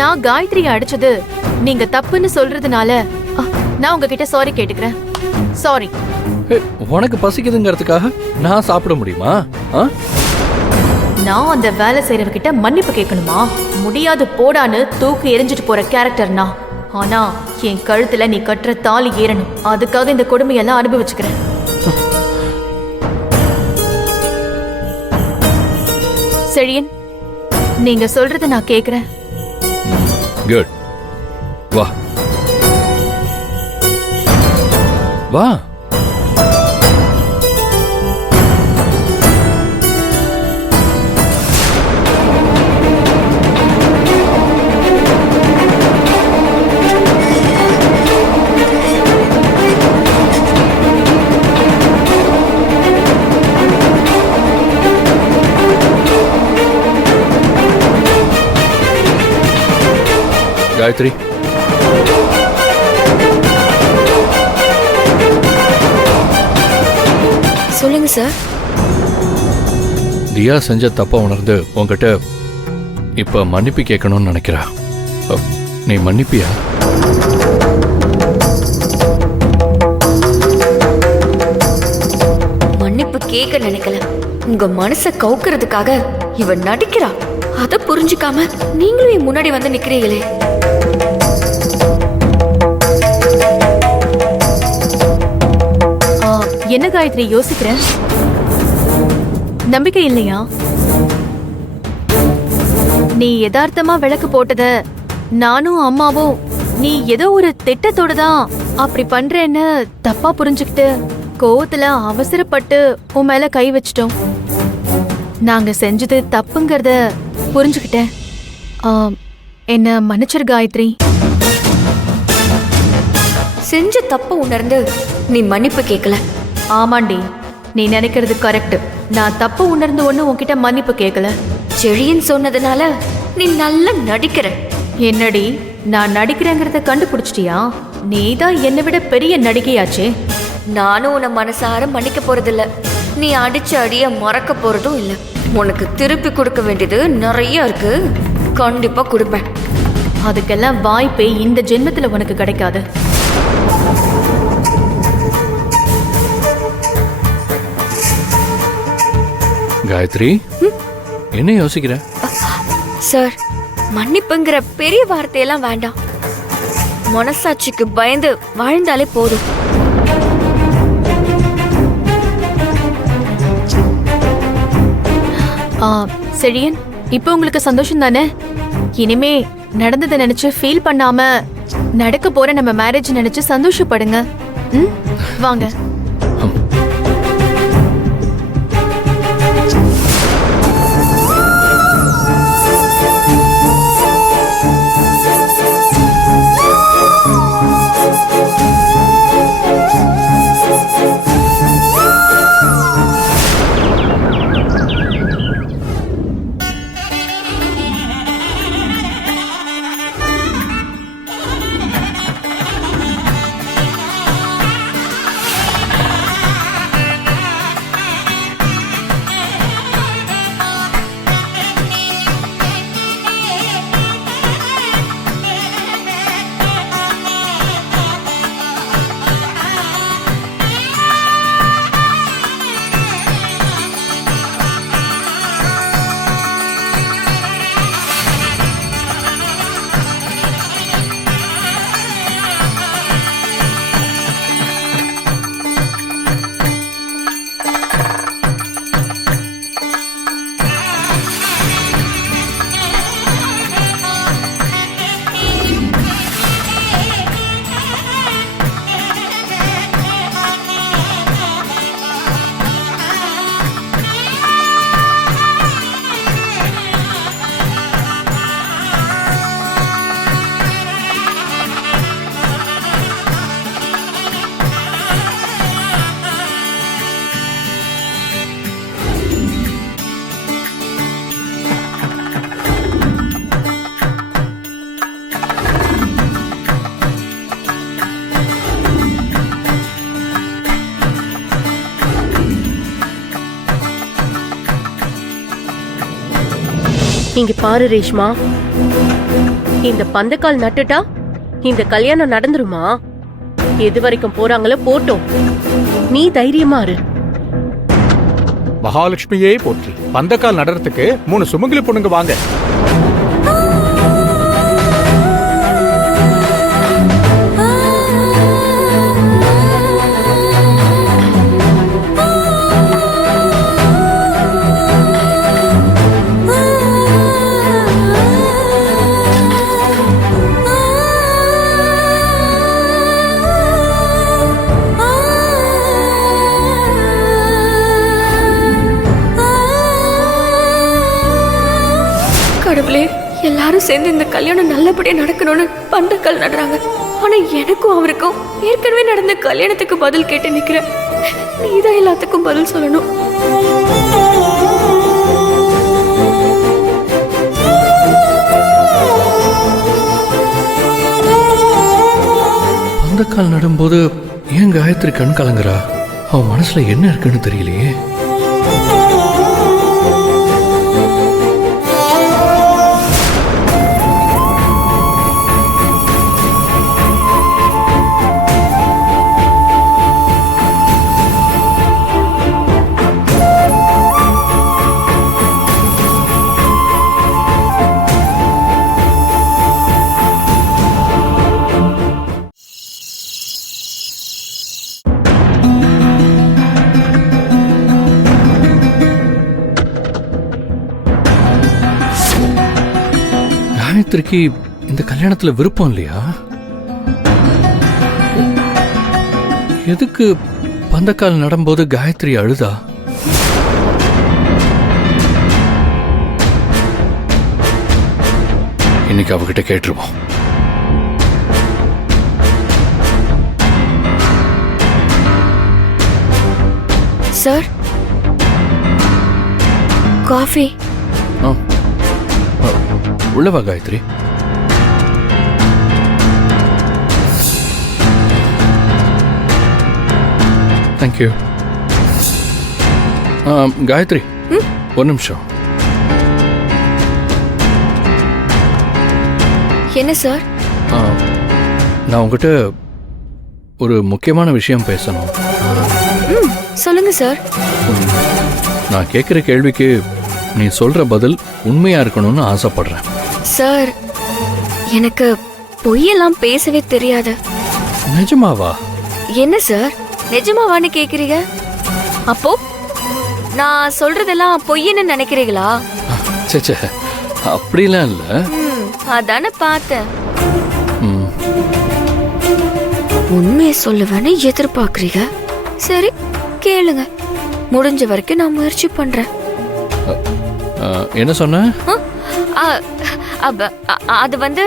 நான் காயத்ரியை அடிச்சது நீங்க தப்புன்னு சொல்றதுனால நான் உங்ககிட்ட சாரி கேட்டுக்கிறேன். சாரி. உனக்கு பசிக்குதுங்கிறதுக்காக நான் சாப்பிட முடியுமா? நான் அந்த வேலை செய்யறவகிட்ட மன்னிப்பு கேட்கணுமா? முடியாது போடான்னு தூக்கு எரிஞ்சிட்டு போற கேரக்டர்னா. ஆனா என் கழுத்துல நீ கட்டுற தாலி ஏறணும். அதுக்காக இந்த கொடுமையெல்லாம் அனுபவிச்சுக்கிறேன். செழியன், நீங்க சொல்றத நான் கேக்குறேன். குட். வா வா. காயத்ரி, சொல்லுங்க சார். தியா செஞ்ச தப்ப உணர்ந்து உன்கிட்ட இப்ப மன்னிப்பு கேட்கணும்னு நினைக்கிறா. நீ மன்னிப்பியா? மன்னிப்பு கேட்க நினைக்கல. உங்க மனச கவுக்கிறதுக்காக இவ நடிக்கிறா. அத புரிஞ்சுக்காம நீங்களும் என் முன்னாடி வந்து நிக்கிறீங்களே. என்ன காயத்ரி யோசிக்கிறேன்? நம்பிக்கை இல்லையா? நீ யதார்த்தமா விளக்கு போட்டத நானும் அம்மாவும் நீ ஏதோ ஒரு திட்டத்தோட தான் அப்படி பண்றேன்னு தப்பா புரிஞ்சுக்கிட்டு கோவத்துல அவசரப்பட்டு உன் மேல கை வச்சிட்டோம். நாங்க செஞ்சது தப்புங்கிறத புரிஞ்சுக்கிட்டேன். என்ன மன்னிச்சிரு காயத்ரி. செஞ்ச தப்ப உணர்ந்து நீ மன்னிப்பு கேட்கல. ஆமாண்டி, நீ நினைக்கிறது கரெக்ட். நான் தப்பு உணர்ந்து ஒண்ணு உன்கிட்ட மன்னிப்பு கேட்கல. செழியன் சொன்னதுனால நீ நல்லா நடிக்கிற. என்னடி, நான் நடிக்கிறேங்கிறத கண்டுபிடிச்சிட்டியா? நீதான் என்னை விட பெரிய நடிகையாச்சே. நானும் உன்னை மனசார மன்னிக்க போறதில்ல. நீ அடிச்ச அடிய மறக்க போறதும் இல்ல. உனக்கு திருப்பி கொடுக்க வேண்டியது நிறைய இருக்கு. கண்டிப்பா கொடுப்பேன். அதுக்கெல்லாம் வாய்ப்பே இந்த ஜென்மத்துல உனக்கு கிடைக்காது. காயத்ரி, என்ன யோசிக்கிற? சார், மன்னிப்புங்கிற பெரிய வார்த்தையெல்லாம் வேண்டாம். மனசாட்சிக்கு பயந்து வாழ்ந்தாலே போதும். செழியன், இப்போ உங்களுக்கு சந்தோஷம் தானே? இனிமே நடந்ததை நினைச்சு ஃபீல் பண்ணாம நடக்க போற நம்ம மேரேஜ் நினைச்சு சந்தோஷப்படுங்க. வாங்க. இங்க பாரு ரேஷ்மா, இந்த பந்தக்கால் நட்டுட்டா இந்த கல்யாணம் நடந்துருமா? எது வரைக்கும் போறாங்களோ போட்டோம், நீ தைரியமா இரு. மகாலட்சுமியே போற்றி. பந்தக்கால் நடறதுக்கு 3 சுமங்கலி பொண்ணுங்க வாங்க. கடவுளே, எல்லாரும் சேர்ந்து இந்த கல்யாணம் நல்லபடியா நடக்கணும்னு பந்தக்கால் நடுறாங்க. ஆனா எனக்கும் அவருக்கும் ஏற்கனவே நடந்த கல்யாணத்துக்கு பதில் கேட்டு நிக்கிறேன். நீதான் எல்லாத்துக்கும் பதில் சொல்லணும். பந்தக்கால் நடும்போது ஏன் காயத்ரி கண் கலங்குறா? அவ மனசுல என்ன இருக்குன்னு தெரியலையே. காயத்ரிக்கு இந்த கல்யாணத்துல விருப்பம் இல்லையா? எதுக்கு பந்தக்கால் நடும்போது காயத்ரி அழுதா? இன்னைக்கு அவகிட்ட கேட்டுருவோம். Sir, coffee. உள்ளவா காயத்ரி. தேங்க்யூ. காயத்ரி, ஒரு நிமிஷம். என்ன சார்? நான் உங்ககிட்ட ஒரு முக்கியமான விஷயம் பேசணும். சொல்லுங்க சார். நான் கேட்குற கேள்விக்கு நீ சொல்ற பதில் உண்மையா இருக்கணும்னு ஆசைப்படுறேன். சார், எனக்கு பொய்யெல்லாம் பேசவே தெரியாது. நிஜமாவா? என்ன சார், நிஜமாவான்னு கேக்குறீங்க? அப்போ நான் சொல்றதெல்லாம் பொய்ன்னு நினைக்கிறீங்களா? சே, அப்படிலாம் இல்ல. அதானே பார்த்தேன். ம், உண்மையை சொல்லுவேன்னு எதிர்பார்க்கறீங்க. சரி, கேளுங்க. முடிஞ்ச வரைக்கும் நான் முயற்சி பண்றேன். என்ன சொன்ன? அது வந்து